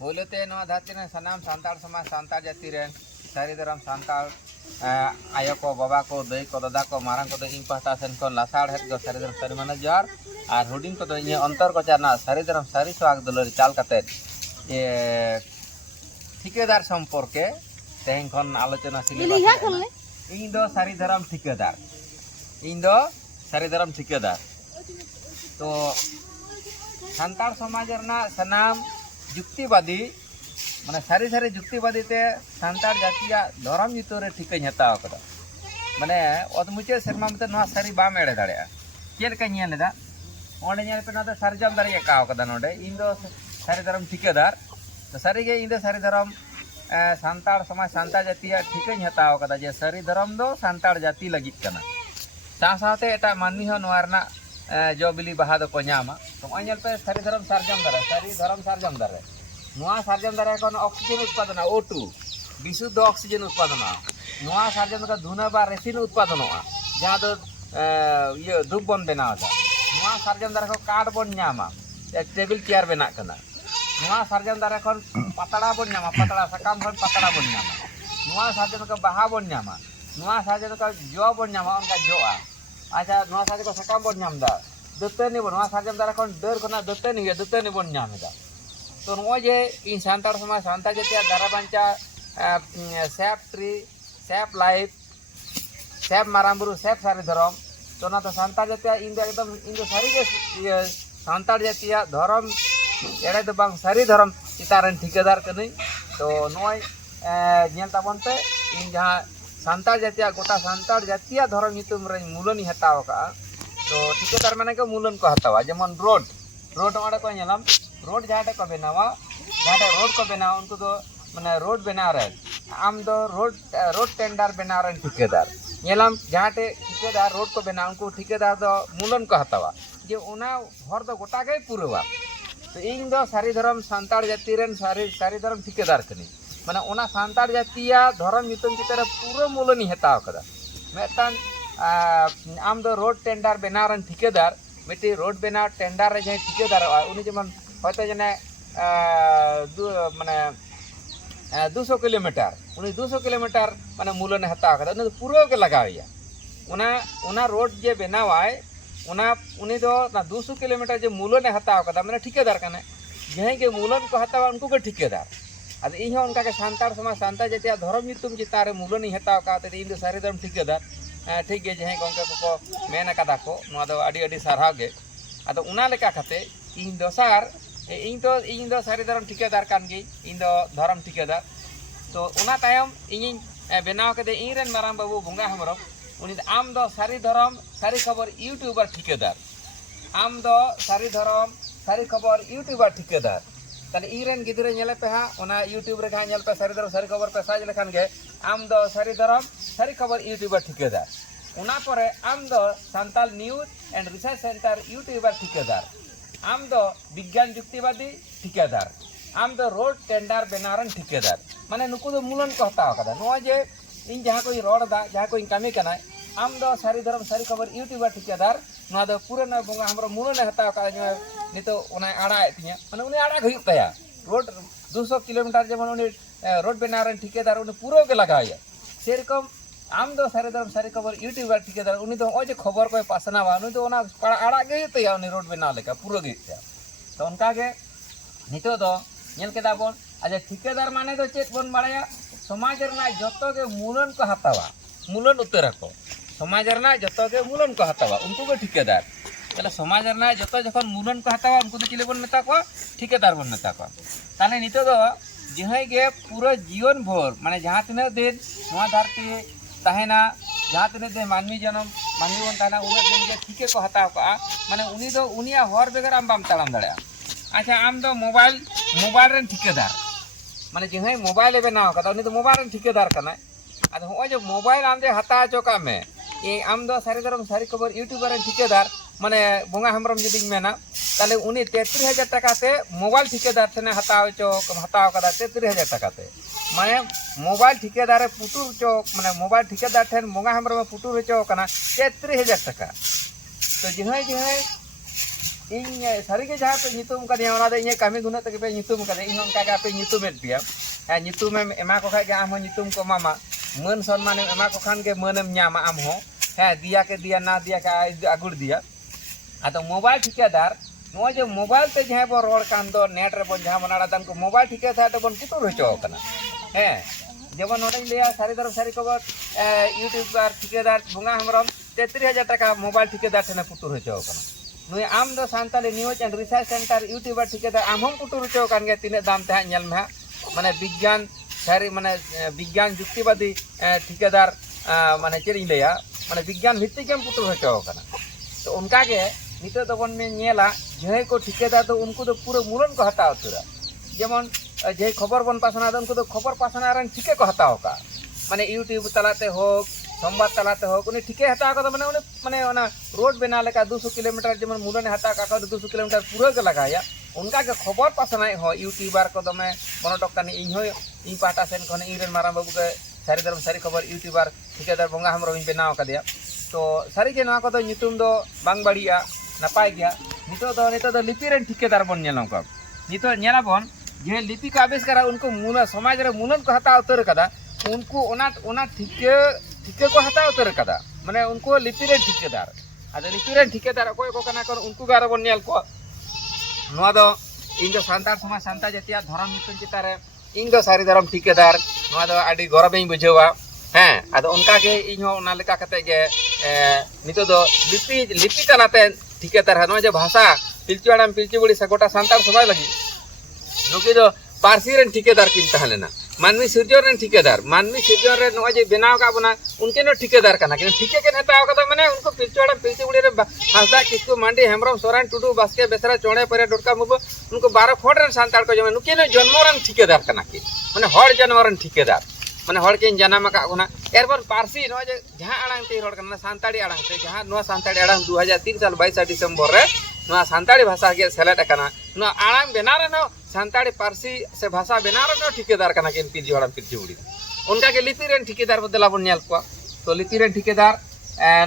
बोलते धरती सानाम सानताड़ समाज सानताड़ जाति रेन सारी धरम सानताड़ आयो को बाबा को दाई को दादा को मारंग को इन पाहटा सेन को लासाड़ हेड को सारी धरम सारी माने जोहार और हुडिंग को इन अंतर को चारना सारी धरम सारी स्वाग दुलारी चाल कते ये ठिकेदार सम्पर्के तेहें खन आलोचना सिलेबस इन दो सारी धरम ठिकेदार तो सानताड़ समाज रना सनाम जुक्तिवादी माने सारी सारी जुक्तिवादी ते सानताड़ जातिया धरम युतरे ठिकाई हताव कदा माने अद मुचे सेरमा मते नवा सारी बाम एड़े दाड़ेया चेल का नेल लेदा ओंडे नेल पे ना तो सरजम दारे एकाव कदा नोडे इन दो सारी धरम ठिकेदार तो सारी गे इन दो सारी धरम सानताड़ समाज सानताड़ जातिया ठिकाई हताव कदा जे सारी धरम दो सानताड़ जाति लगित कना सा साथे एटा मानमी हो नवा रना जो बिली बाहा दो को ᱧᱟᱢᱟ तो अñल पे सारी धरम सारजम दारे नुआ सारजम दारे कोन ऑक्सीजन उत्पादन O2 विशुद्ध ऑक्सीजन उत्पादन नुआ सारजम का धुना बा रेसिन उत्पादन जहां दो ये धूप बन बनाव दा नुआ सारजम दारे को काट बन ᱧᱟᱢᱟ एक टेबल चेयर बना कना नुआ सारजम दारे कोन पतड़ा बन ᱧᱟᱢᱟ पतड़ा सकाम खन पतड़ा बन ᱧᱟᱢᱟ नुआ सारजम का बाहा बन ᱧᱟᱢᱟ नुआ सारजम का जो बन ᱧᱟᱢᱟ उनका जोआ अच्छा नुआ सारजम को सकाम बन ᱧᱟᱢ दा दतनी बन नुआ सारजम दारे कोन डर कोना दतनी बन ᱧᱟᱢ दा तो नोजे इन सानताड़ समाज सानताड़ जातिया दारा बांचा safe tree safe life safe Marangburu safe Sari Dharam तो ना तो सानताड़ जातिया इन एकदम इन सारी के सानताड़ जातिया धरम एड़े तो बांग सारी धरम चितारन ठिकेदार कनी तो नोय नेल ताबन पे इन जहां सानताड़ जातिया गोटा सानताड़ जातिया धरम नितुम रे मूलन हताव का तो ठिकेदार माने के मूलन को हतावा जेमन रोड वाडे को नेलम रोड जहाँ को बनावा जहाँ रोड को बनावा उनको तो मैंने रोड बना रहे आम दो रोड टेंडर बना रहे ठिकेदार नेलम जहाँ ठिकेदार रोड को बना उनको ठिकेदार दो मूलन को हतावा जे उना हर दो गोटा के पूरवा तो इन दो सारी धरम सानताड़ जाति रेन सारी धरम ठिकेदार कनी माने उना सानताड़ जातिया धरम नितुम चितर पूरा मूलन हताव कदा मेटान आम दो रोड टेंडर बना रहे ठिकेदार मिट्टी रोड बना टेंडर रे जहाँ ठिकेदार उनी जेमन হয়তো জেনে মানে 200 किलोमीटर उनी 200 किलोमीटर माने मूल्य हताव कदा उनी पूरा के लगावया उना रोड जे बनावाय उनी दो 200 किलोमीटर जे मूल्य हताव कदा माने ठिकेदार कने जहीं के मूल्य को हतावा उनको के ठिकेदार अब इन उनका के सानताड़ समाज सानताड़ जातिया धर्म नितुम चितारे मूल्य हताव का ते इन सारी धर्म ठिकेदार ठीक गे जहीं गंके को मेन कदा को नोआ दो अडी साराव गे आदो उना लेका खाते इन दोसार इन दो सारी धरम ठिकेदार कान गे इन दो धरम ठिकेदार तो उना तायम इन बनाव कदे इन रेन मारांग बाबू बुंगा हमरम उनी आम दो सारी धरम सारी खबर यूट्यूबर ठिकेदार आम दो सारी धरम सारी खबर यूट्यूबर ठिकेदार ताले इन रेन गिदरे नेले पे हा उना यूट्यूब रे नेल पे सारी धरम सारी खबर पे साज लेखान गे आम दो सारी धरम सारी खबर यूट्यूबर ठिकेदार उना परे आम दो Santal news and research centre YouTuber ठिकेदार आम दो विज्ञान जुक्तिवादी ठिकेदार आम दो रोड टेंडर बनारन ठिकेदार माने नुकु दो मूलन को हताव कदा नोआ जे इन जहां कोई रोड दा जहां कोई कामी कना आम दो सारी धरम सारी खबर यूट्यूबर ठिकेदार नोआ दो पूरा ना बोंगा हमरो मूलन हताव कदा नितो उना आड़ा तिया माने उनी आड़ा हुई तया रोड 200 किलोमीटर जेमन उनी रोड बनारन ठिकेदार उनी पूरा के लगाया सेरकम आम दो सारी धरम सारी खबर यूट्यूबर ठिकेदार उनी दो ओजे खबर को पासनावा उनी दो ओना आड़ा गे तया उनी रोड बना लेका पूरा गे तया तो उनका के नितो दो नेल केदा बोन अजे ठिकेदार माने दो चेत बोन बाड़ाया समाज रना जतो के मूलन को हतावा मूलन उतर को समाज रना जतो के मूलन को हतावा उनको के ठिकेदार तले समाज रना जतो जखन मूलन को हतावा उनको तो चिले बोन मेता को ठिकेदार बोन मेता को ताले नितो दो जहां के पूरा जीवन भर माने जहां तिना दिन नोआ धरती ताहेना जहाँ तीन दिन मानवी जन्म मानवी बन ताना उन दिन के ठिके को हताव का माने उनी दो उनिया हर बेगर आम बाम ताड़ाम दाड़े अच्छा आम दो मोबाइल रेन ठिकेदार माने जहाँ मोबाइल बनाव कदा उनी दो मोबाइल रेन ठिकेदार कना आदो हो जो मोबाइल आम दे हता चोका में ये आम दो सारी धरम सारी खबर यूट्यूबर रेन ठिकेदार माने बोंगा हमरम जदी मेना ताले उनी 33,000 टाका ते मोबाइल ठिकेदार ठेने हताव कदा 33,000 टाका ते माने मोबाइल ठिकेदार पुटुर चौक माने मोबाइल ठिकेदार ठेन बोंगा हमरम पुटुर चौक कना 33,000 टाका तो जहाँ इन सारी के जहाँ पे नितुम का दिया इन कमी गुना तक पे नितुम का इन उनका के पे नितुम पे है नितुम एमा को खाए आम नितुम को मामा मन सम्मान एमा को खान के मनम न्यामा आम हो है दिया के दिया ना दिया के आगुड़ दिया आतो मोबाइल ठिकादार नो जो मोबाइल ते जहाँ बो रोड कान दो नेट रे बन जहाँ बनाड़ा दान को मोबाइल ठिकादार तो बन पुतुर होचो कना है जेबन नोडे लिया सारी दरम सारी खबर यूट्यूबर ठिकादार बुंगा हमरम 33,000 टाका मोबाइल ठिकादार ठेना पुतुर होचो कना नुई आम दो Santali news and research centre YouTuber ठिकादार आम हम पुतुर होचो कान गे तिने दाम ते नेल में माने विज्ञान सारी माने विज्ञान युक्तिवादी ठिकादार माने चेरी लिया माने विज्ञान भित्तिक के पुतुर होचो कना तो उनका के नितो दबन में नेला जहे को ठिकादार तो उनको तो पूरे मूलन को हटा उतरा जेमन जे खबर बन पासना उनको तो खबर पासना रन ठिके को हटाओ का माने यूट्यूब तलाते हो संवाद तलाते हो उन्हें ठिके हटाओ का तो माने रोड बना लेका 200 किलोमीटर जेमन मूलन हटाओ का 200 किलोमीटर पूरा के लगाया उनका के खबर पासना हो यूट्यूबर को दमे बनटक कानी इन हो इन पाटा सेन खन इन मारा बाबू के सारी दरम सारी खबर यूट्यूबर ठिकादार बंगा हमरो इन बनाव का दिया तो सारी जे ना को तो नितुम दो बांग बाड़िया नपाय गया नितो दो लिपि रेन ठिकेदार बन नेलो का नितो नेला बन जे लिपि का आविष्कार उनको मूल समाज रे मूलन को हता उतर कदा उनको ओना ठिके को हता उतर कदा माने उनको लिपि रेन ठिकेदार आदे लिपि रेन ठिकेदार कोई को कना कर उनको गार बन नेल को नोआ दो इन दो सांतार समाज सांता जतिया धर्म मितन चितारे इन दो सारी धर्म ठिकेदार नोआ दो आडी गौरव इन बुझेवा हैं आदो उनका के इन हो ओना लेका कते गे नितो दो लिपि तलाते ठिकेदार है जो भाषा पिलचुआड़ाम पिलचुबुड़ी से गोटा सांतार समाज लगी नुकी दो पारसी रेन ठिकेदार किन तहलेना मानवी सिरजन रेन ठिकेदार मानवी सिरजन रे नो जे बनाव का बना उनके नो ठिकेदार कना कि ठिके के हटाव का माने उनको पिलचुआड़ाम पिलचुबुड़ी रे हासदा किसको मांडी हेमरम सोरेन टुडू बास्के बेसरा चोणे परे डोटका मुबो उनको 12 फोट रेन सांतार को जमे नुकी नो जन्मरन ठिकेदार कना कि माने हर जन्मरन ठिकेदार माने हर के जन्म का गुना एरबर पारसी नो जे जहां आड़ांग ते रोड करना सांताड़ी आड़ांग ते जहां नो सांताड़ी आड़ांग 2003 साल 22 डिसेंबर रे नो सांताड़ी भाषा के सेलेक्ट कना नो आड़ांग बेना रे नो सांताड़ी पारसी से भाषा बेना रे नो ठिकेदार कना के पिलजी हड़ाम पिलजी उड़ी उनका के लिपि रेन ठिकेदार बदला बन नेल को तो लिपि रेन ठिकेदार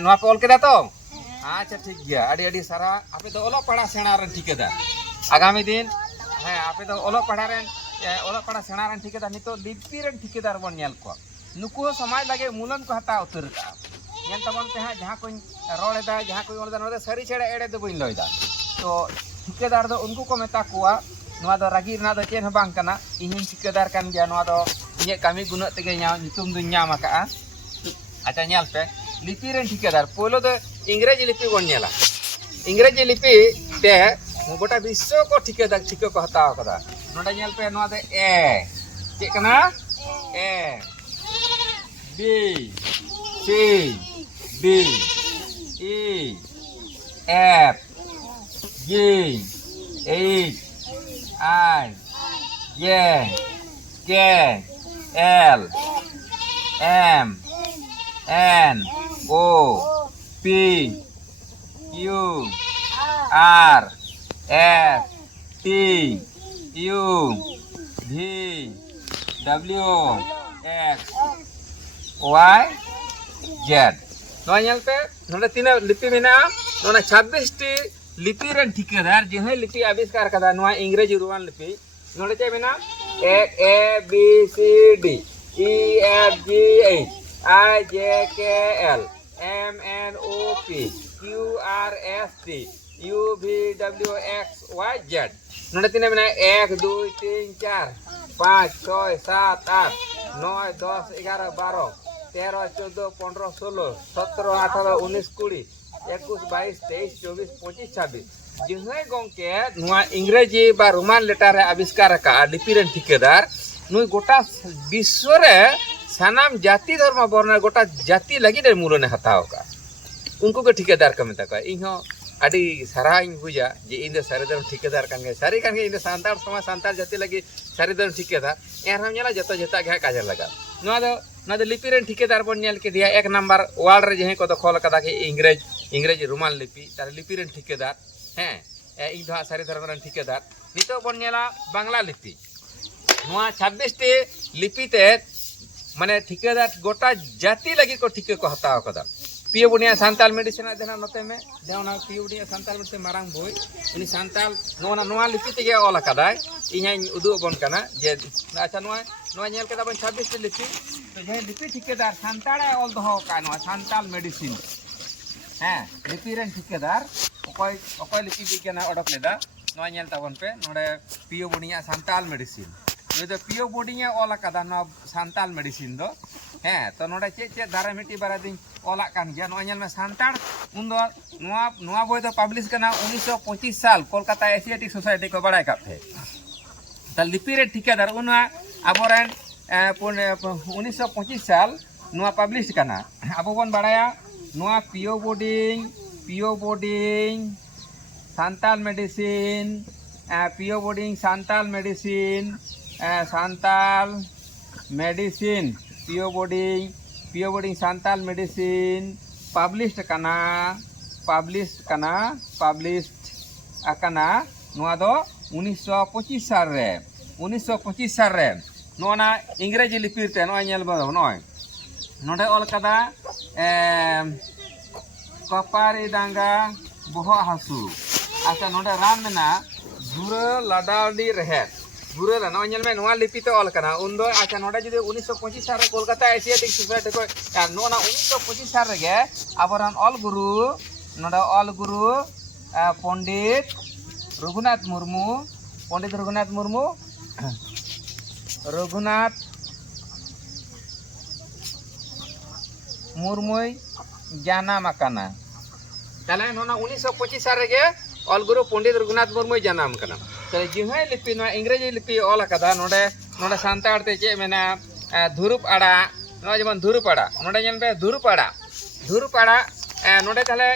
नो पे ऑल केदा तो अच्छा ठीक गया आडी आडी सारा आपे तो ओलो पढ़ा सेना रेन ठिकेदार आगामी दिन है आपे तो ओलो पढ़ा रेन ओला पड़ा सेना रेन ठिकेदार नितो लिपि रेन ठिकेदार बन नेल को नुको समाज लगे मूलन को हता उतर का नेल तबन पे है जहां कोई रोड़ेदा जहां कोई ओनदा सरी छेड़े एड़े दो बइन लइदा तो ठिकेदार दो उनको को मेता कुआ नोआ दो रागी रना दो चेन बांग कना इहिन ठिकेदार कान गया नोआ दो इने कामी गुना तेगे न्या नितुम दु न्याम का अच्छा नेल पे लिपि रेन ठिकेदार पोलो दो इंग्रेजी लिपि बन नेला इंग्रेजी लिपि ते गोटा विश्व को ठिकेदार ठिके को हता कदा नोडा नेल पे नोआ दे ए चेक कना A B C D E F G H I J K L M N O P Q R S T U V W X Y Z नोआ नेल पे नोडे तीना लिपि मेना नोना 26 टी लिपि रेन ठिकेदार जे लिपि आविष्कार कदा नोआ इंग्रेजी रोमान लिपि नोडे चे मेना A B C D E F G H I J K L M N O P Q R S T U V W X Y Z नोडे तीना मेना 1 2 3 4 5 6 7 8 9 10 11 12 13 14 15 16 17 18 19 20 21 22 23 24 25 26 जिहे गंके नुआ इंग्रेजी बा रोमान लेटर रे आविष्कार का लिपि रेन ठिकेदार नुई गोटा विश्व रे सानाम जाति धर्म वर्ण गोटा जाति लगी रे मूलने हताव का उनको के ठिकेदार का मेता का इहो आडी सारा इन बुझा जे इन दे सारे दर ठिकेदार कान गे सारी कान गे इन सांतार समाज सांतार जाति लगी सारी दर ठिकेदार एरहम नेला जतो जता गे काजर लगा ना दो लिपि रेन ठिकेदार बन नेल के दिया 1 नंबर वर्ल्ड रे जहे को तो खोल कदा के इंग्रेजी रोमान लिपि तार लिपि रेन ठिकेदार हैं इन दो सारी धर्म रेन ठिकेदार नितो बन नेला बांग्ला लिपि नोआ 26 टी लिपि ते माने ठिकेदार गोटा जाति लगी को ठिके को हताव कदा पियो बुनिया सांताल मेडिसिन देना नोते में देना पियो बुनिया सांताल मेडिसिन मारांग बोई उनी सांताल नोआ लिपि तेगे ऑल अकादाय इन्हें उदू बन कना जे अच्छा नोआ नेल केदा बन 26 लिपि तो जे लिपि ठिकेदार सांताल ऑल दो का नोआ सांताल मेडिसिन हैं लिपि रेन ठिकेदार ओकोय लिपि बिकेना ओडक लेदा नोआ नेल ताबन पे नोडे पियो बुनिया सांताल मेडिसिन ᱱᱩᱭ ᱫᱚ ᱯᱤᱭᱳ ᱵᱳᱰᱤᱝ ᱮ ᱚᱞ ᱟᱠᱟᱫᱟ ᱱᱚᱣᱟ ᱥᱟᱱᱛᱟᱞ ᱢᱮᱰᱤᱥᱤᱱ ᱫᱚ ᱦᱮᱸ ᱛᱚ ᱱᱚᱰᱮ ᱪᱮᱫ ᱫᱟᱨᱟ ᱢᱤᱴᱤ ᱵᱟᱨᱟᱫᱤᱧ ᱚᱞᱟᱜ ᱠᱟᱱ ᱜᱮᱭᱟ ᱱᱚᱣᱟ ᱧᱮᱞ ᱢᱮ ᱥᱟᱱᱛᱟᱲ ᱩᱱᱫᱚ ᱱᱚᱣᱟ ᱵᱳᱭ ᱫᱚ ᱯᱟᱵᱞᱤᱥ ᱠᱟᱱᱟ 1925 ᱥᱟᱞ ᱠᱳᱞᱠᱟᱛᱟ एशियाटिक सोसाइटी को बड़ाई काथे त लिपि रे ठिकादार उना अबोरेन 1925 साल नोआ पब्लिश कना अबो बन बड़ाया नोआ पियो बोर्डिंग सांताल मेडिसिन पियो बोर्डिंग सांताल मेडिसिन पियो बोर्डिंग सांताल मेडिसिन पब्लिश्ड कना नोआ दो 1925 साल रे नोना इंग्रेजी लिपि ते नोय नेल बो नोय नोडे ऑल कदा कपारी डांगा बोहो हासु अच्छा नोडे रान मेना जुरा लाडाडी रहे जुरा ला नोय नेल में नोआ लिपि ते ऑल कना उन दो अच्छा नोडे जुदि 1925 साल रे कोलकाता एशियाटिक सोसाइटी को नोना 1925 साल रे गे अबरान ऑल गुरु पंडित रघुनाथ मुर्मू जानाम आकाना ताले नोना 1925 साल रे गे ऑल गुरु पंडित रघुनाथ मुर्मू जानाम कना ताले जिहे लिपि नोआ इंग्रेजी लिपि ऑल कदा नोडे सांताड़ ते चे मेना धुरुप आड़ा नोआ जेमन धुरुप आड़ा नोडे नेल बे धुरुप आड़ा नोडे ताले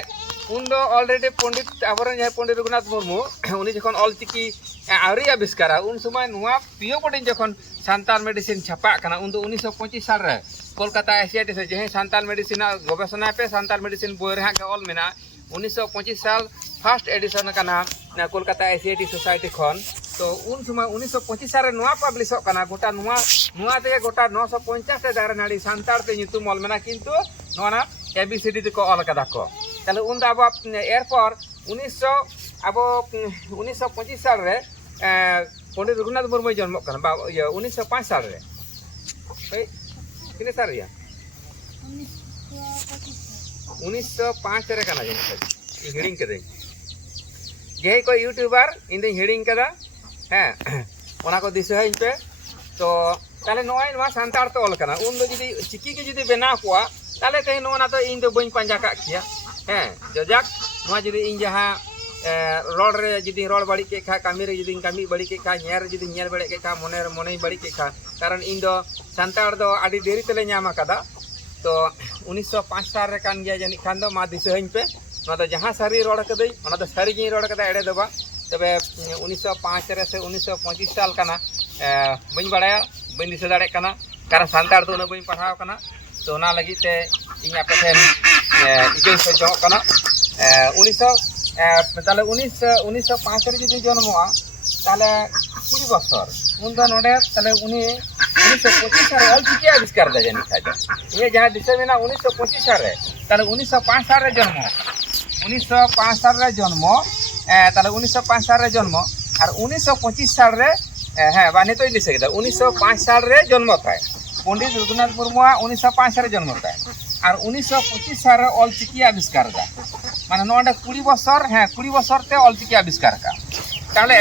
उन दो ऑलरेडी पंडित अबरन जे पंडित रघुनाथ मुर्मू उनी जखन ऑल चिकी आवरी आविष्कारा उन समय नोआ पियो बोर्डिंग जखन सांताल मेडिसिन छापा कना उन दो 1925 साल रे कोलकाता एशियाटिक से जे सांताल मेडिसिन गवेषणा पे सांताल मेडिसिन बोय रहा के ऑल मेना 1925 साल फर्स्ट एडिशन कना कोलकाता एशियाटिक सोसाइटी खन तो उन समय 1925 साल रे नोआ पब्लिश कना गोटा नोआ ते गोटा 950 दारे नाड़ी सांताल ते नितुम ऑल मेना किंतु नोना एबीसीडी ते को ऑल कदा को ताले उन दा अब एरपर 1925 साल रे पंडित रघुनाथ मुर्मू जन्म कना 1905 साल रे किने साल रे 1905 रे कना जन हिडिंग कदे जे को यूट्यूबर इन दे हिडिंग कदा हैं ओना को दिस है पे तो ताले नोय नोआ सांतार तो ऑल कना उन दो जदी चिकी के जदी बेना कोआ ताले ते नोना तो इन दो बइन पंजा का किया हैं जजाक नोआ जदी इन जहां रोड रे जदी रोड बड़ी के खा कामी रे जदी कामी बड़ी के खा न्यार जदी न्यार बड़ी के खा मोने बड़ी के खा कारण इन दो सांतार दो आडी देरी तले न्यामा कदा तो 1905 साल रे कान गया जनी खान दो मा दिस हइन पे ना तो जहां सारी रोड कदई ओना तो सारी जी रोड कदा एडे दबा तबे 1905 रे से 1925 साल कना बइन बड़ाया बइन दिस दाड़े कना कारण सांतार तो न बइन पढ़ाव कना तो ना लगी ते इन आपे ठेन इजो से जो कना 1905 रे जदी जन्मवा ताले 20 बছর उन द नोडे ताले उनी 1925 साल ऑल चिकी आविष्कार दा जानी खाजा ये जहां दिसे में ना 1925 साल रे ताले 1905 साल रे जन्म 1905 साल रे जन्म ताले 1905 साल रे जन्म और 1925 साल रे है बाने तो दिसे केदा 1905 साल रे जन्म थाय पंडित रघुनाथ मुर्मू 1905 साल रे जन्म थाय और 1925 साल रे ऑल चिकी आविष्कार दा माने नोडे 20 बছর है 20 बছর ते ऑल चिकी आविष्कार का ताले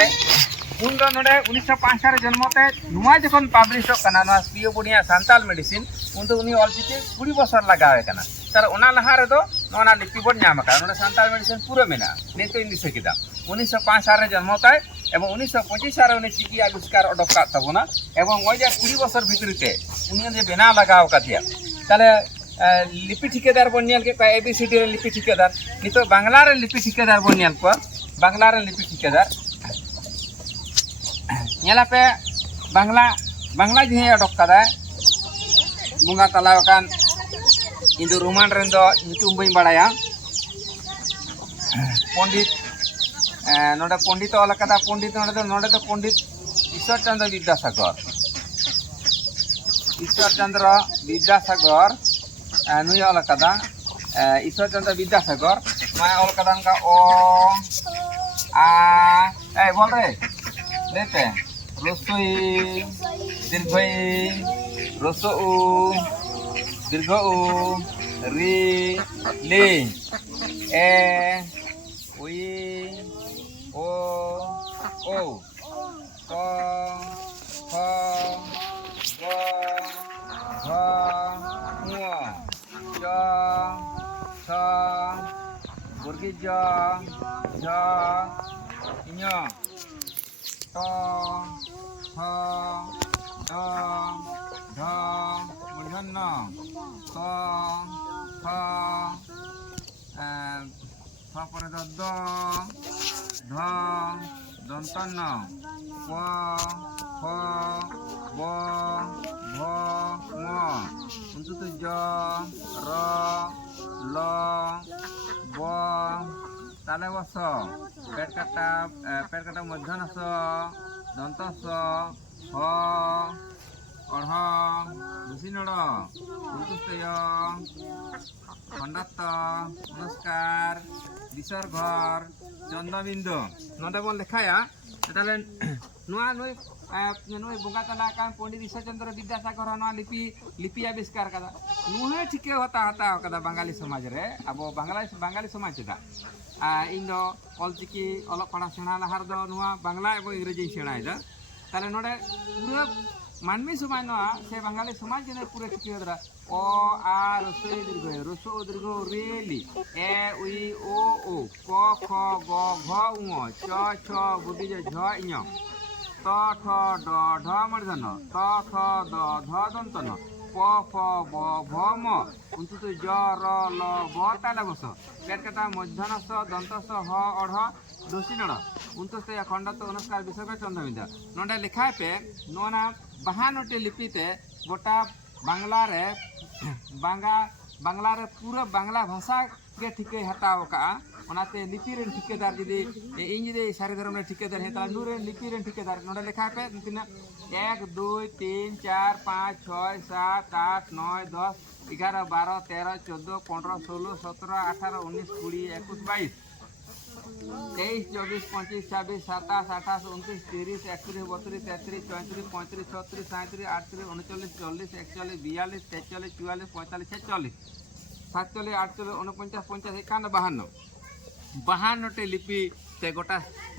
उन दो नोडे 1905 साल रे जन्म ते नुआ जखन पब्लिश कना ना पियो बोर्डिंग सांताल मेडिसिन उन दो उनी ऑल चिकी 20 बছর लगावे कना तर ओना लहा रे दो नोना लिपि बोर्ड न्याम का नोडे सांताल मेडिसिन पूरा मेना ने तो इंदी सकिदा 1905 साल रे जन्म ताय एवं 1925 साल रे उनी चिकी आविष्कार अडक का तबना एवं ओय जे 20 बছর भितरते उनी जे बेना लगाव का दिया ताले लिपि ठिकेदार बन नेल के एबीसीडी रे लिपि ठिकेदार नितो बांग्ला रे लिपि ठिकेदार बन नेल को बांग्ला रे लिपि ठिकेदार नेला पे बांग्ला जे अडक कदा बुंगा तलाव कान इंदु रोमान रेन दो नितुम बइन बड़ाया पंडित नोडे पंडित ऑल कदा पंडित नोडे तो पंडित ईश्वर चंद्र विद्यासागर नुई ऑल कदा ईश्वर चंद्र विद्यासागर मैं ऑल कदम का ओ आ बोल रहे लेते रसोई दीर्घई रसो दीर्घ री ली ए उई ओ क ख ग घ ङ च छ बुर्गी ज झ ञ ट ठ ड ढ मूर्धন্য क ख फ पर द ध दंतन प फ ब भ म उन्तु ज र ल ब ताले बस पेट काटा मध्याह्न स दंत स ह अढ़ भूषिनड़ ऋतुस्तय खंडात नमस्कार विसर घर चंद्रबिंद नोडे बन लेखाया ताले नुआ नुई नुई बोंगा तला का पंडित ईश्वर चंद्र विद्यासागर नुआ लिपि आविष्कार कदा नुहे ठिके होता कदा बंगाली समाज रे अब बंगाली समाज दा इन दो ऑलचिकी अलग पढ़ा सेना लहार दो नुआ बांग्ला एवं इंग्रेजी सेनाइदा ताले नोडे पूरा मानवी समाज नुआ से बंगाली समाज जने पूरे ठिके दरा ओ आ रसो दीर्घ रेली ए उई ओ क ख ग घ ङ च छ बुद्धि ज झ ञ त ठ ड ढ मूर्धন্য त ठ द ध दंतन प फ ब भ म उन्तु ज र ल ब ताले बस पेट काटा मध्याह्न स दंत स ह अढ़ दोषिनड़ उन्तु खंडात नमस्कार विसर्ग चंद्रबिंद नोडे लिखा पे नोना 52 लिपिते गोटा बांग्ला रे पूरा बांग्ला भाषा के ठिके हताव का ओनाते लिपि रेन ठिकेदार जदि इन जदि सारी धर्म रे ठिकेदार हेता नूर रे लिपि रेन ठिकेदार नोडे लिखा पे तिना 1 2 3 4 5 6 7 8 9 10 11 12 13 14 15 16 17 18 19 20 21 22 23 24 25 26 27 28 29 30 31 32 33 34 35 36 37 38 39 40 41 42 43 44 45 46 47 48 49 50 51 52 लिपि ते गोटा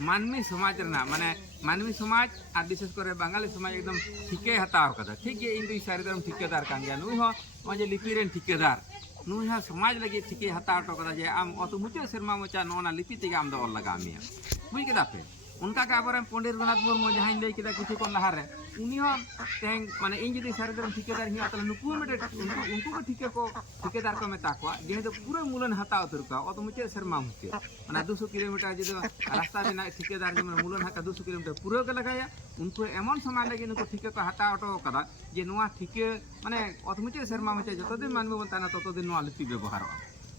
मानवी समाज माने मानवी समाज और विशेष कर बंगाली समाज एकदम ठिके हताव कदा ठीक है इन सारी धर्म ठिकेदार कान गया नुई हो जे लिपि रेन ठिकेदार नुई हा समाज लगे ठिके हताव टो कदा जे आम अतु मुचे शर्मा मोचा नोना लिपि तेगे आम दो ऑल लगा मिया बुझ केदा पे उनका का आबर पंडित रघुनाथ मुर्मू जहां लई केदा किछु कोन लहार रे उनी हो तें माने इन जदी सारे धर्म ठिकेदार हिया तले नुकु मेटे उनको को ठिकेदार को मेता को जे तो पूरा मूलन हताव तुर का अतु मुचे शर्मा मुचे माने 200 किलोमीटर जे रास्ता बिना ठिकेदार जे मूलन हका 200 किलोमीटर पूरा के लगाया उनको एमन समान लगे नुको ठिके को हताव टो कदा जे नुआ ठिके माने अतु मुचे शर्मा मुचे जतो दिन मानबो बनता ततो दिन नुआ लिपि व्यवहार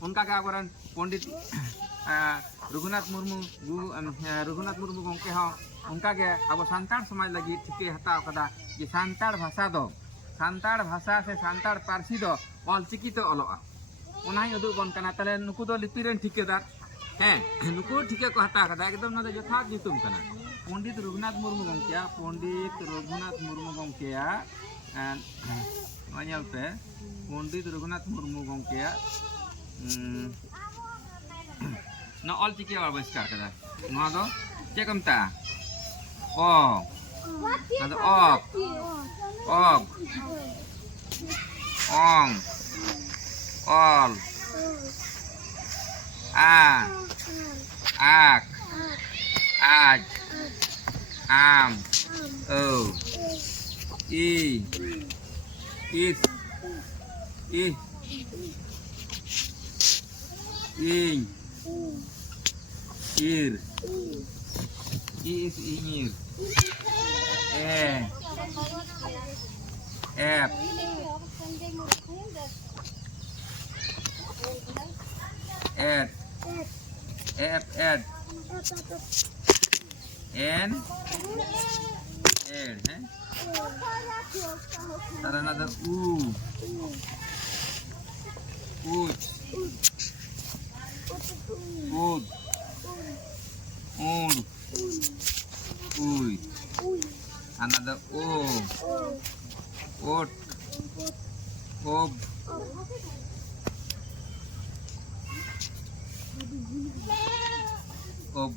उनका का आबरन पंडित रघुनाथ मुर्मू गंके हाँ उनका के अब सान्ताड़ समाज लगी ठिके हताव कदा जे सान्ताड़ भाषा से सान्ताड़ पारसी दो ऑलचिकी तो ऑलोआ उनाही उदुग बन कना तले नुकु दो लिपि रेन ठिकेदार हैं नुकु ठिके को हताव कदा एकदम ना यथार्थ नितुम कना पंडित रघुनाथ मुर्मू गंकेया मानियल पे पंडित रघुनाथ मुर्मू गंकेया न ऑलचिकी आविष्कार कदा नोआ दो चेक हमता ओ नदो ऑप ओंग ऑल आ आक आज आम ओ ई इस ing ir is ingir ep ed ed n ed then another u uch Ud. Ud. Uy. Another O. Ot. Ob. Ob.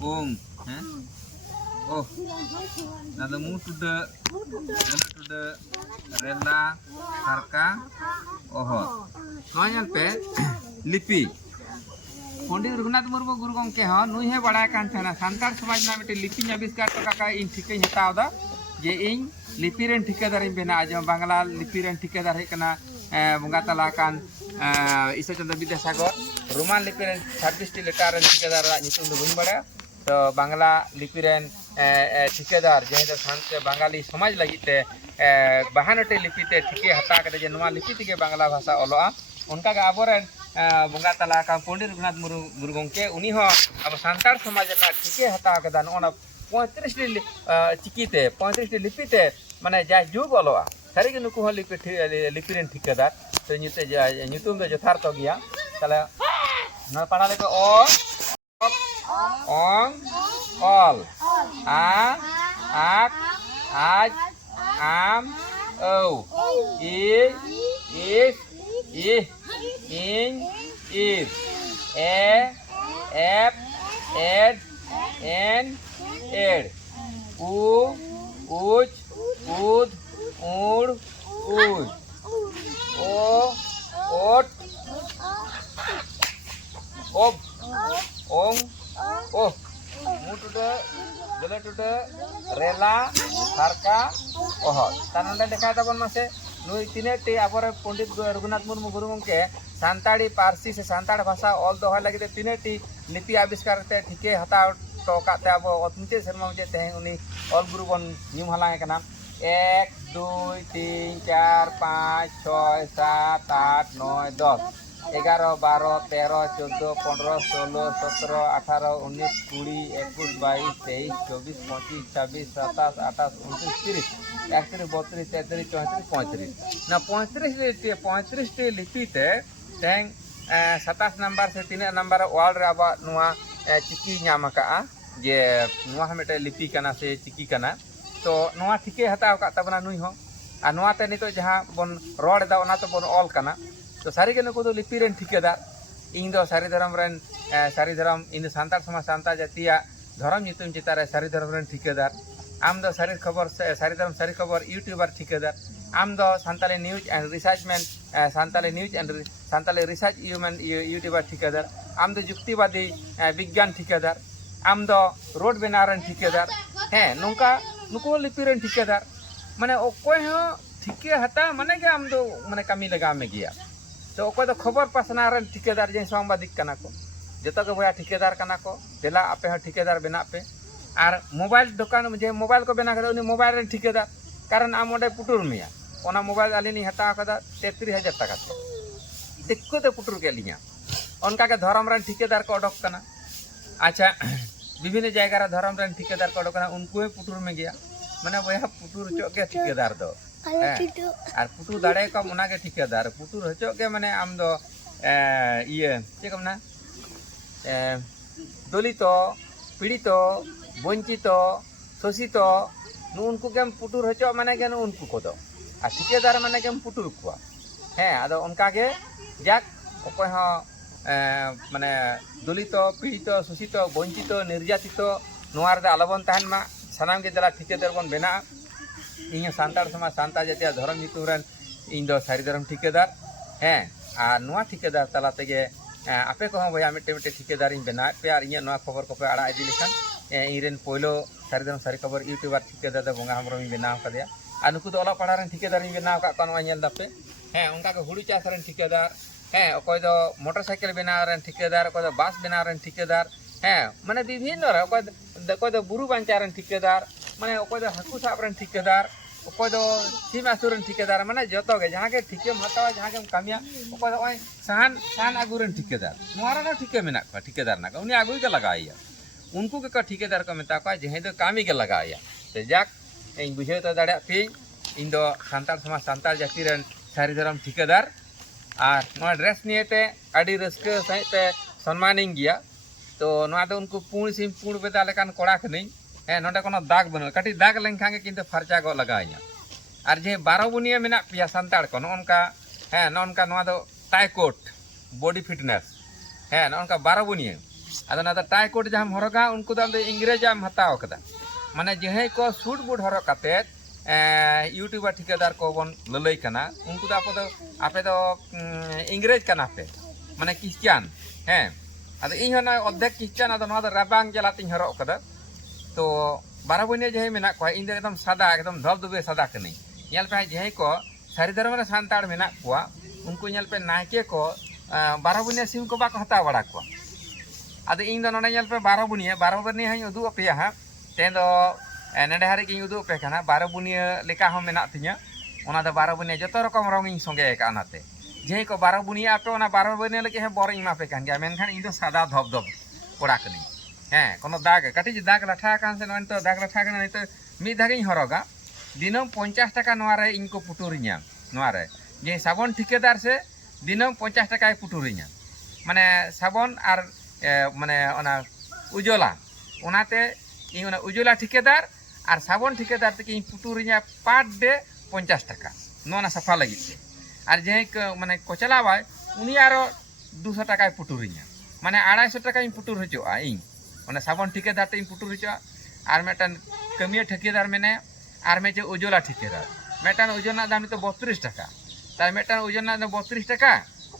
Ong. Oh. Another move to the rela harka ohot. Soalnya pe lipi. Pandit Raghunath Murmu गुरु गंके हाँ नुई है बड़ा कान थे सानतार समाज ना मिट्टी लिपि आविष्कार तो का इन ठिके हतावदा जे इन लिपि रेन ठिकेदार बेना जो बांग्ला लिपि रेन ठिकेदार हेकना बंगा तला कान ईश्वर चंद्र विद्यासागर रोमान लिपि रेन 26 लेटर रेन ठिकेदार नितुम दो बन बड़ा तो बांग्ला लिपि रेन ठिकेदार जहाँ जो शांत बांगाली समाज लगी ते 52 लिपि ते ठिके हता करे जे नुआ लिपि ते बांग्ला भाषा ओलोआ उनका के आबोरेन बंगा तला का पंडित रघुनाथ गुरु गंके उनी हो अब सानतार समाज ना ठिके हता कदा नोना 35 चिकीते 35 लिपिते माने जा जुग ओलोआ सारी के नुकु हो लिपि रेन ठिकेदार तो निते नितुम दो यथार्थ गया तले न पढ़ा लेको ओ ओंग ऑल आ आक आज आम औ ई इन इज एफ एड एन एड उ उज उद उड़ उज ओ ओट ओब ओंग ओ मुटुडे गलटुडे रेला हारका ओह तानंदे देखा तबन मासे नुई तिनेटी आबोरे पंडित रघुनाथ मुर्मू गुरु गंके सानताड़ी पारसी से सानताड़ भाषा ऑल दोहा लगे तिनेटी लिपि आविष्कार ते ठिके हताव टोकाते अब अतुंचे शर्मा जे तेहे उनी ऑल गुरु बन न्यू हलाए कना 1 2 3 4 5 6 7 8 9 10 11 12 13 14 15 16 17 18 19 20 21 22 23 24 25 26 27 28 29 30 31 32 33 34 35 ना 35 लिपि ते तेंग 27 नंबर से 3 नंबर वर्ल्ड रे आबा नुआ चिकी नाम का जे नुआ हमेटे लिपि कना से चिकी कना तो नुआ ठिके हताव का तबना नुई हो आ नुआ ते नितो जहां बन रोड दा ओना तो बन ऑल कना तो सारी के नुको दो लिपि रेन ठिकेदार इन दो सारी धर्म रेन सारी धर्म इन सानतार समाज सानतार जातिया धर्म नितुम चितारे सारी धर्म रेन ठिकेदार आम दो सारी खबर सारी धर्म सारी खबर यूट्यूबर ठिकेदार आम दो Santali news and research man Santali news and Santali research YouTuber ठिकेदार आम दो जुक्तिवादी विज्ञान ठिकेदार आम दो रोड बनाव रेन ठिकेदार हैं नौका नुको लिपि रेन ठिकेदार माने ओकोय हो ठिके हता माने के आम दो माने कमी लगा में गया तो ओको दो खबर पासना रेन ठिकेदार जे सांबादिक कना को जतो के बया ठिकेदार कना को देला आपे हो ठिकेदार बना पे और मोबाइल दुकान जे मोबाइल को बना करे उनी मोबाइल रेन ठिकेदार कारण आम ओडे पुटुर मिया ओना मोबाइल आलिनी हता कदा 33000 टाका दिक्को ते पुटुर के लिया उनका के धर्म रेन ठिकेदार को अडक कना अच्छा विभिन्न जगह रे धर्म रेन ठिकेदार को अडक कना उनको पुटुर में गया माने बया पुटुर चो के ठिकेदार दो और पुटुर दाड़े को मना के ठिकेदार पुटुर हचो के माने आम दो ये चे कम ना दलित पीड़ित वंचित शोषित उनको के पुटुर हचो माने के उनको को दो और ठिकेदार माने के पुटुर को हैं आदो उनका के जाक ओकोय हो माने दलित पीड़ित शोषित वंचित निर्यातित नोआर दे आलोबन तहन मा सानाम के दला ठिकेदार बन बेना इन सानतार समाज सानतार जातिया धर्म नितुरन इन दो सारी धर्म ठिकेदार हैं आ नुआ ठिकेदार तला तेगे आपे को भैया मिट्टे मिट्टे ठिकेदार इन बना पे और इन नुआ खबर को पे आड़ा इदी लेखान इरेन पोलो सारी धर्म सारी खबर यूट्यूबर ठिकेदार द बंगा हमरो इन बनाव कदिया आ नुकु दो ओला पढ़ा रन ठिकेदार इन बनाव का कोन वाnyel दापे हैं उनका के हुड़ी चास रन ठिकेदार हैं ओकोय दो मोटरसाइकिल बनाव रन ठिकेदार ओकोय दो बस बनाव रन ठिकेदार हैं माने विभिन्न रे ओकोय दो बुरु बांचा रन ठिकेदार माने ओकोय दो हाकु साब रन ठिकेदार ओकोय दो सीम आसुरन ठिकेदार माने जतो के जहां के ठिकेम हतावा जहां के कामिया ओकोय दो ओय सान आगुरन ठिकेदार नोरा ना ठिके मेना का ठिकेदार ना उनी आगुई के लगाइया उनको के ठिकेदार को मेता को जहां दो कामी के लगाइया ते जाक इन बुझे तो दाड़ा पे इन दो सानतार समाज सानतार जाति रन सारी धर्म ठिकेदार और नोआ ड्रेस नियते अड़ी रस्क सहित पे सम्मानिंग गया तो नोआ दो उनको पूर्ण सिम पूर्ण बेदा लेकान कोड़ा कनी हे नोडे कोनो दाग बनो कटी दाग लेनखान के किंतु फरचा गो लगाइया और जे 12 बुनिया मेना पिया संताड़ को नोनका हे नोनका नोआ दो टाई कोट बॉडी फिटनेस हे नोनका 12 बुनिया अदो ना टाई कोट जहां हरगा उनको दो इंग्रेज आम हताव कदा माने जेहे को सूट बूट हरक काते यूट्यूबर ठिकादार को बन ललई कना उनको आपे दो इंग्रेज कना पे माने क्रिश्चियन हे अदो इन होना अर्धेक क्रिश्चियन अदो नोआ दो राबांग जलातिन हरक कदा तो 12 बुनिया जेहे मेना को इन एकदम सादा एकदम धबधबे सादा कनी नेल पे जेहे को सारी धर्म रे सांताड़ मेना को उनको नेल पे नायके को 12 बुनिया सिम को बाको हता बड़ा को अदो इन दो नोने नेल पे 12 बुनिया हई उदु पे हा तेन दो नेडे हारे की उदु पे कना 12 बुनिया लेका हो मेना तिया ओना दो 12 बुनिया जतो रकम रंग इन संगे का नाते जे को 12 बुनिया आपे ओना 12 बुनिया लेके हे बोरिंग मा पे कान गया मेनखान इन दो सादा धबधब कोड़ा कनी हे कोनो दाग कटी दाग लाठा कान से नोन तो दाग लाठा कना नहीं तो मी धागे हरगा दिनम 50 टाका नोआ रे इनको पुटुरिया नोआ रे जे साबन ठिकेदार से दिनम 50 टाका पुटुरिया माने साबन और माने ओना उजला ओनाते इन ओना उजला ठिकेदार और साबन ठिकेदार तक इन पुटुरिया पर डे 50 टाका नोना सफा लगी से और जे माने कोचलावाय उनी आरो 200 टाका पुटुरिया माने 250 टाका इन पुटुर हचोआ इन ओना साबन ठिकेदार ते इन पुटुर हचोआ और मेटन कमिया ठिकेदार मेने और मेचे उजला ठिकेदार मेटन उजला दाम तो 32 टाका तार मेटन उजला दो 32 टाका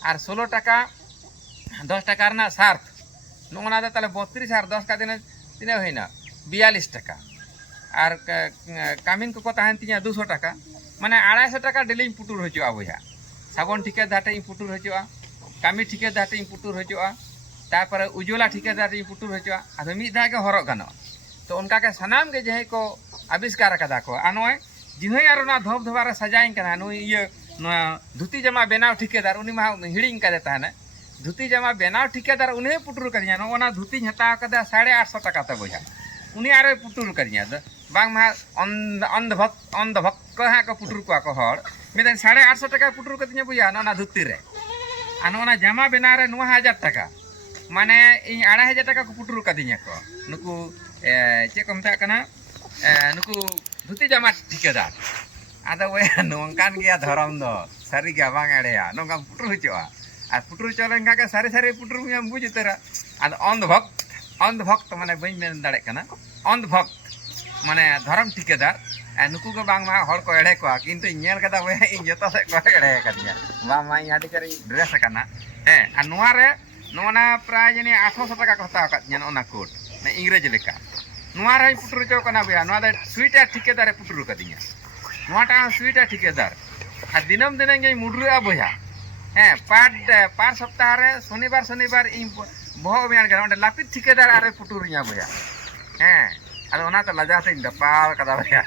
और 16 टाका 10 टाका रना सार्थ नोना दा ताले 32 और 10 का दिन तिने होइना 42 टाका और कामिन को ताहन तिया 200 टाका माने 250 टाका डेली पुटुर हचोआ बया साबन ठिकेदार ते पुटुर हचोआ कामी ठिकेदार ते पुटुर हचोआ तापर उजला ठिकेदार ते पुटुर हचोआ आदो मी दागे हरक गानो तो उनका के सनाम के जे को आविष्कार कदा को आनोय जिन्हों यार ना धोब धोबारे सजाइन कना नु ये धुती जमा बेनाव ठिकेदार उनी मा हिड़िंग का देता है ना धुती जमा बेनाव ठिकेदार उन्हें पुटुर करिया नो ओना धुती हता कदा 850 टाका ते बोया उनी आरे पुटुर करिया द बांग मा अंध भक्त हा को पुटुर को हर मेदन 850 टाका पुटुर कतिया बोया ना धुती रे आनो ना जमा बेना रे 9000 टाका माने इन 2500 टाका को पुटुर कदिया को नुकु चे को मता कना नुकु धुती जमा ठिकेदार आदा वे नोंकान गया धरम दो सारी गा बांग एड़ेया नोंका पुटुर हचोआ आ पुटुर चलेन का सारी सारी पुटुर में बुझ उतरा आदा अंध भक्त माने बई मेन दाड़े कना अंध भक्त माने धर्म ठिकेदार नुकु को बांग मा हर को एड़े को किंतु नेल कदा वे इन जतो से को एड़े कदिया बा मा याडी करी ड्रेस कना हे आ नोआ रे नोना प्राय जने 800 टाका को हता का जन ओना कोट ने इंग्रेज लेका नोआ रे पुटुर चो कना बया नोआ दे स्वीटर ठिकेदार पुटुर कदिया नोटा स्वीटर ठिकेदार आ दिनम दिने गे मुडरुआ बया हे पार सप्ताह रे शनिवार इन बहो बयान कर ओंडे लापित ठिकेदार आरे पुटुरिया बया हे अदो ओना तो लजा से दपाल कदा बया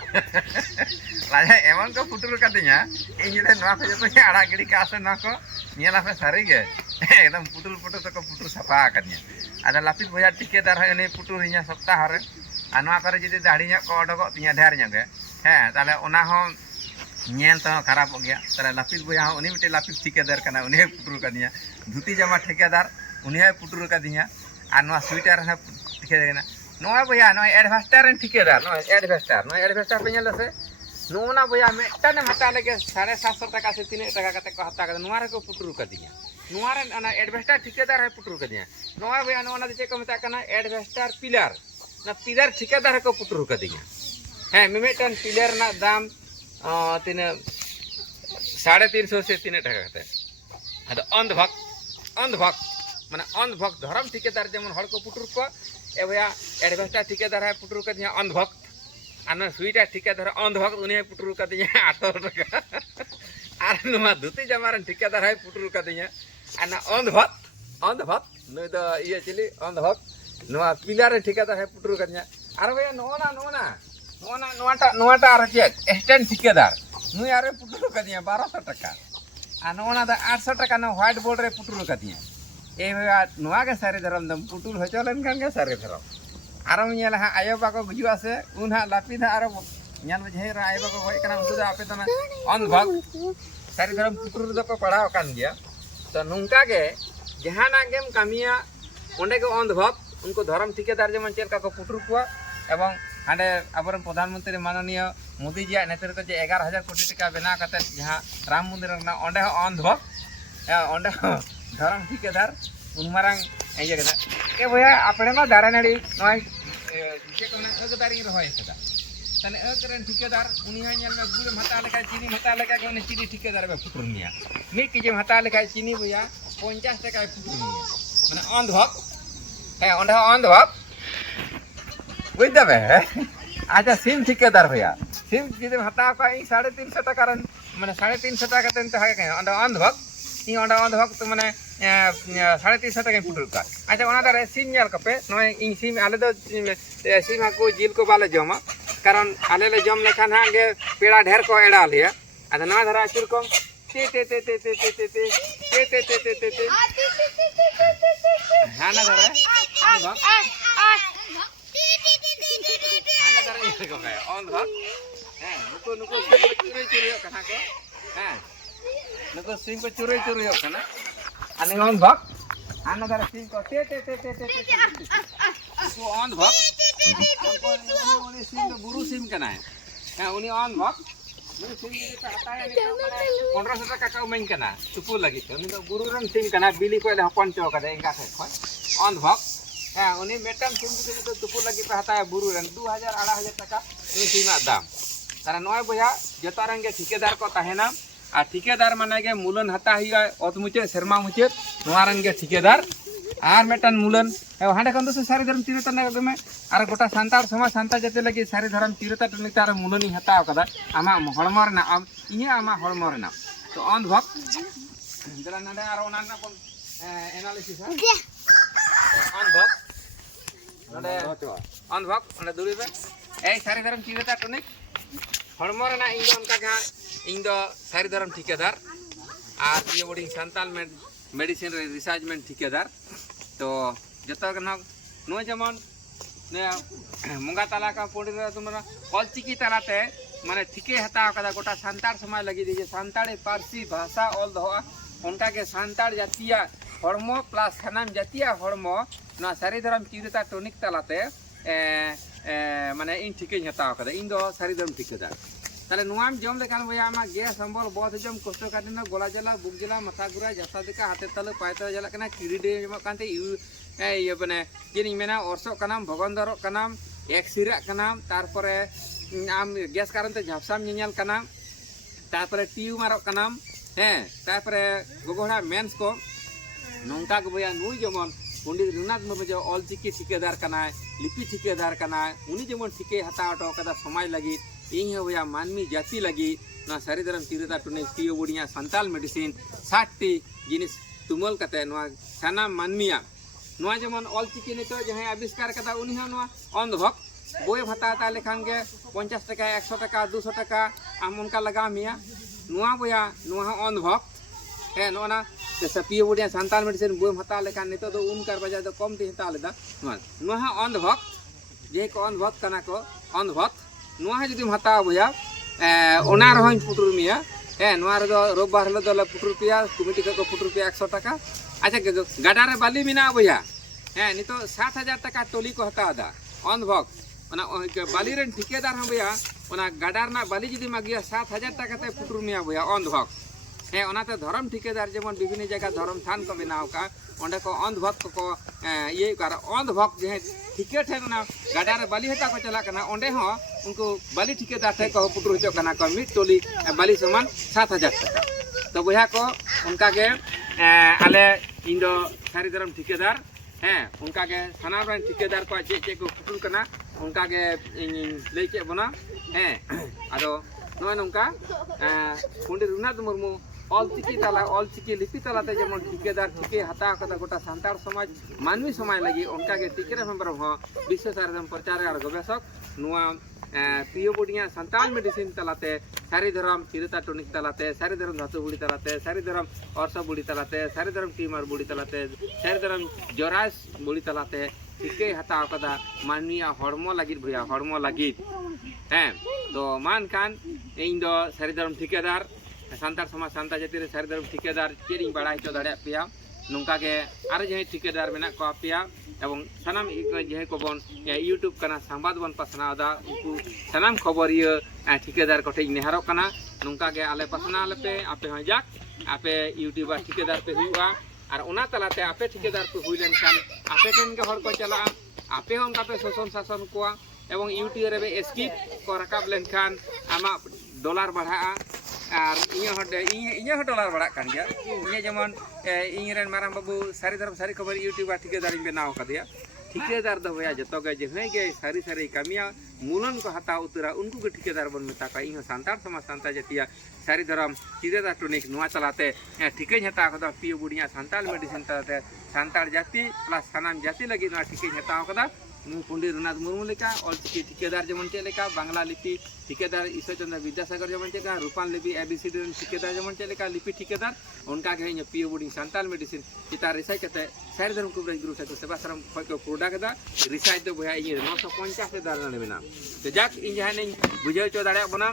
लाजा एमन को पुटुर कदिया इन जे नोआ पे जतो आड़ा गिड़ी का से ना को नियला पे सारी गे एकदम पुटुर तो को पुटुर सफा कदिया अदो लापित बया ठिकेदार है ने पुटुरिया सप्ताह रे आ नोआ करे जदि दाढ़ी nya को ओडगो तिया ढेर nya गे हे ताले ओना हो नेल तो खराब हो गया ताले लापित बया हो उनी मिटे लापित ठिकेदार कना उनी पुटुर कदिया धुती जमा ठेकेदार उनी पुटुर कदिया आ नोआ स्वेटर है ठिकेदार ना नोआ बया नोआ एडवेस्टर ठिकेदार नोआ एडवेस्टर पे नेल से नोना बया मेटा ने हता लगे 750 टाका से 3 टाका कते को हता नोआ रे को पुटुर कदिया नोआ रे ना एडवेस्टर ठिकेदार है पुटुर कदिया नोआ बया नोना दे को मता कना एडवेस्टर पिलर ना पिलर ठिकेदार को पुटुर कदिया हे मिमेटन पिलर ना दाम तिने 350 से 3 टाका कते अद अंध भक्त माने अंध भक्त धर्म ठिकेदार जेमन हड़ को पुटुर को ए भया एडवेस्टर ठिकेदार है पुटुर कदिया अंध भक्त आना स्वीटर ठिकेदार अंध भक्त उनी पुटुर कदिया 800 टाका आर नुमा धुती जमारन ठिकेदार है पुटुर कदिया आना अंध भक्त न तो ये चिली अंध भक्त नुआ पिलर ठिकेदार है पुटुर कदिया आर भया नोटा आर चेक स्टैंड ठिकेदार नुई आरे पुटुर कदिया 1200 टाका आ नोना दा 800 टाका न व्हाइट बोर्ड रे पुटुर कदिया ए भया नुआ के सारे धरम दम पुटुर हचोलन कान के सारे धरम आरम नेला हा आयो बाको गुजुआ से उन हा लापिदा आरो ᱧᱮᱞ ᱢᱮ ᱡᱮ ᱨᱟᱭ ᱵᱟᱠᱚ ᱜᱚᱡ ᱠᱟᱱᱟ ᱩᱱᱠᱩ ᱫᱚ ᱟᱯᱮ ᱫᱚ ᱚᱱ ᱵᱷᱟᱜ ᱥᱟᱹᱨᱤ ᱫᱷᱚᱨᱚᱢ ᱯᱩᱴᱩᱨ ᱫᱚ ᱠᱚ ᱯᱟᱲᱦᱟᱣ ᱠᱟᱱ ᱜᱮᱭᱟ तो नौका के जहाना गेम कामिया ओंडे के अंधभक्त उनको धर्म ठिकेदार जेमन चेलका को पुटुर कुआ एवं हांडे आबरन प्रधानमंत्री माननीय मोदी जी नेतृत्व जे 11,000 कोटी टाका बना करते जहाँ राम मंदिर ओंडे अंधभक्त ओंडे धर्म ठिकेदार उनमारंग इये कदा ए भैया आपने मा दारा नाड़ी नय जे को ना अग दारी रहोय कदा तने अग रेन ठिकेदार उनी हल में गुड़ हता लेका चीनी हता लेका के उनी चीनी ठिकेदार में पुटुर निया मी की जे हता लेका चीनी भैया 50 टाका पुटुर निया माने अंधभक्त है ओंडे अंधभक्त बुझ दबे अच्छा सिम ठिकेदार भैया सिम जिदे हता का 350 टाका रन माने 350 टाका तन है के ओंडे अंधभक्त इन ओंडे अंधभक्त माने 350 टाका पुटुर का अच्छा ओना दारे सिम नेल कपे नय इन सिम आले दो सिम को जिल को बाले जमा कारण आले ले जम लेखान हागे पेड़ा ढेर को एड़ा लिया अच्छा ना धरा चुर को ते हां ना धरा अंधभक्त हां धरा ये को है अंधभक्त हैं नुको चुरे कना को हैं नुको सिम को चुरे कना अने अंधभक्त हां ना धरा सिम को ते वो अंधभक्त उनी सिम तो बुरु सिम कना है हैं उनी अंधभक्त उनी सिम के हताया नि 1500 टाका का उमेन कना तुपु लगी तो उनी तो बुरु रन सिम कना बिली को हपन चो कदे इंगा से अंधभक्त हैं उनी मेटम सिम के तो तुपु लगी पे हताया बुरु रन 2000 2500 टाका उनी सिम दाम तारा नय भैया जता रंगे ठिकेदार को तहेना आ ठिकेदार माने के मूलन हता हिया ओत मुचे शर्मा मुचे नोआ रंगे ठिकेदार आर मेटन मूलन हांडे खन दो सारी धर्म तीरता ने गमे आर गोटा सांतार समाज सांता जते लगी सारी धर्म तीरता टनितार मूलनी हताव कदा आमा हड़मो रेना इने आमा हड़मो रेना तो अंधभक्त जरा नडे आर ओना ना कोन एनालिसिस है अंधभक्त नडे अंधभक्त नडे दूरी बे ए सारी धर्म तीरता टनिक हड़मो रेना इन दो उनका का इन दो सारी धर्म ठिकेदार आर ये बड़ी सांताल मेडिसिन रिसर्चमेंट ठिकेदार तो जत नो जेमन मुंगा ताला का पोड़ी तुम्हारा ऑलचिकी तालाते माने ठिके हता कदा गोटा सांतार समाज लगी दीजिए सांताड़ी पारसी भाषा ऑल दो उनका के सांताड़ जातीय हड़मो प्लस सानाम जातीय हड़मो ना सारी धर्म चिरता टनिक तालाते माने इन ठिके हता कदा इन दो सारी धर्म ठिकेदार ताले नुआम जम लेखान भैया आमा गैस संबल बहुत जम कष्ट काटिन गोला जला बुक जला माथा गुरा जसा दिका हाथे तले पायता जला कना किरीडे जम कांते ये बने जेनी मेना औरसो कनाम भगवंदरो कनाम एक सिरा कनाम तारपरे आम गैस कारण ते झापसाम नियाल कनाम तारपरे टीयू मारो कनाम हैं तारपरे गोगोड़ा मेंस को नोंका को भैया नुई जमन पंडित रघुनाथ मुर्मू जो ऑलचिकी ठिकेदार कना लिपि ठिकेदार कना उनी जमन ठिके हता हटो कदा समाज लगी इन भैया मानवी जाति लगी ना सारी धर्म तीरता टुने टीओ बुढ़िया सांताल मेडिसिन 60 जिनिस तुमल कते नवा साना मानमिया नवा जेमन ऑलचिकी नितो जहां आविष्कार कदा उनी ह नवा अंधभक्त बोय भताता लेखान के 50 टाका 100 टाका 200 टाका आम उनका लगा मिया नवा भैया नवा अंधभक्त है नोना सपियो बुढ़िया सांताल मेडिसिन बोय भता लेखान नितो तो उनकर बजाय तो कम ती हता लेदा नवा अंधभक्त जे को अंधभक्त कना को अंधभक्त नोआ जुदी हताव भैया ओना रहों पुटुर मिया है नोआ रे दो रोबबार हलो दो पुटुर पिया कमिटी को पुटुर पिया 100 टाका अच्छा गाडा रे बाली मिना भैया है नितो 7000 टाका टोली को हता दा अंधभक्त ओना बाली रेन ठिकेदार हम भैया ओना गाडा रे ना बाली जुदी मागिया 7000 टाका ते पुटुर मिया भैया अंधभक्त है ओनाते धर्म ठिकेदार जेमन विभिन्न जगह धर्म थान को बनाव का ओंडे को अंधभक्त को ये कर अंधभक्त जे ठिके ठे ना गाडा रे बाली हता को चला कना ओंडे हो उनको बाली ठिकेदार ठे को पुटुर हो कना को मिट टोली बाली समान 7000 टाका तो भैया को उनका के आले इंदो सारी धर्म ठिकेदार हैं उनका के थाना रे ठिकेदार को चे को पुटुर कना उनका के ले चे बना हैं आदो नो नंका पंडित रघुनाथ मुर्मू ऑलचिकी ताला ऑलचिकी लिपि तालाते जेमन ठिकेदार ठिके हता कदा गोटा सांतार समाज मानवी समाज लगी उनका के टिकरे मेंबर हो विश्व सारधम प्रचार और गवेषक नुआ पियो बुढ़िया सांताल मेडिसिन तालाते सारी धर्म चिरता टनिक तालाते सारी धर्म धातु बुढ़ी तालाते सारी धर्म औरस बुढ़ी तालाते सारी धर्म टीमर बुढ़ी तालाते सारी धर्म जोरास बुढ़ी तालाते ठिके हता कदा मानवीय हड़मो लगी भैया हड़मो लगी हैं तो मान खान इन दो सारी धर्म ठिकेदार सानतार समाज सानतार जाति रे सारी धर्म ठिकेदार चेरिंग बड़ा हचो दाड़े पेया नोंका गे आरो जे ठिकेदार मेना को पेया एवं सानाम जे को बन यूट्यूब कना संवाद बन पासनादा उनको सानाम खबरिया ठिकेदार कोठे नेहारो कना नोंका गे आले पासना लेपे आपे हो जाक आपे यूट्यूबर ठिकेदार पे हुआ और उना तलाते आपे ठिकेदार पे हुई लेनखान आपे ठेन के हर को चला आपे हों का पे शासन शासन को एवं यूट्यूब रे स्किप को रकाब लेनखान आमा डॉलर बढ़ा और इन डॉलर बढ़ा कान गया इन जेमन इन रेन माराम बाबू सारी धर्म सारी खबर यूट्यूबर ठिकेदार बनाव कदिया ठिकेदार दो भैया जतो गे जे सारी सारी कामिया मूलन को हता उतरा उनको के ठिकेदार बन मेता का इन सानतार समाज सानतार जातिया सारी धर्म ठिकेदार टॉनिक नुआ चलाते ठिके हता कदा पियो बुढ़िया सानताल मेडिसिन तलाते सानतार जाति प्लस सानाम जाति लगी नुआ ठिके हता कदा पंडित रघुनाथ मुर्मू लेका ऑलचिकी ठिकेदार जेमन चेलेका बांग्ला लिपि ठिकेदार ईश्वर चंद्र विद्यासागर जेमन चेका रूपान लिपि एबीसीडी ठिकेदार जेमन चेलेका लिपि ठिकेदार उनका के पियो बुढ़ी सानताल मेडिसिन चिता रिसाई कते सारी धर्म को ग्रुप से सेवा श्रम खय को प्रोडक्ट दा रिसाई तो भया इन 950 दार ने बना तो जाक इन जहां बुझाव चो दाड़े बना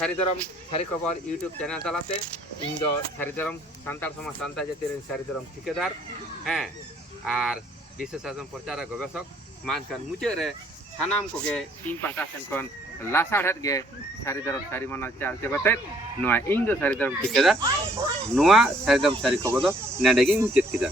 सारी धर्म सारी खबर यूट्यूब चैनल तलाते इन दो सारी धर्म सानतार समाज सानतार जाति रे सारी धर्म ठिकेदार हैं और विशेष आजम प्रचार गवेषक मानकान मुचे रे सानाम को गे टीम पाटा सेन कोन लासाड़त गे सारी धर्म सारी मना चाल के बते नोआ इन दो सारी धर्म ठिकेदार नोआ सारी धर्म सारी खबर दो नेडे गे मुचे किदा।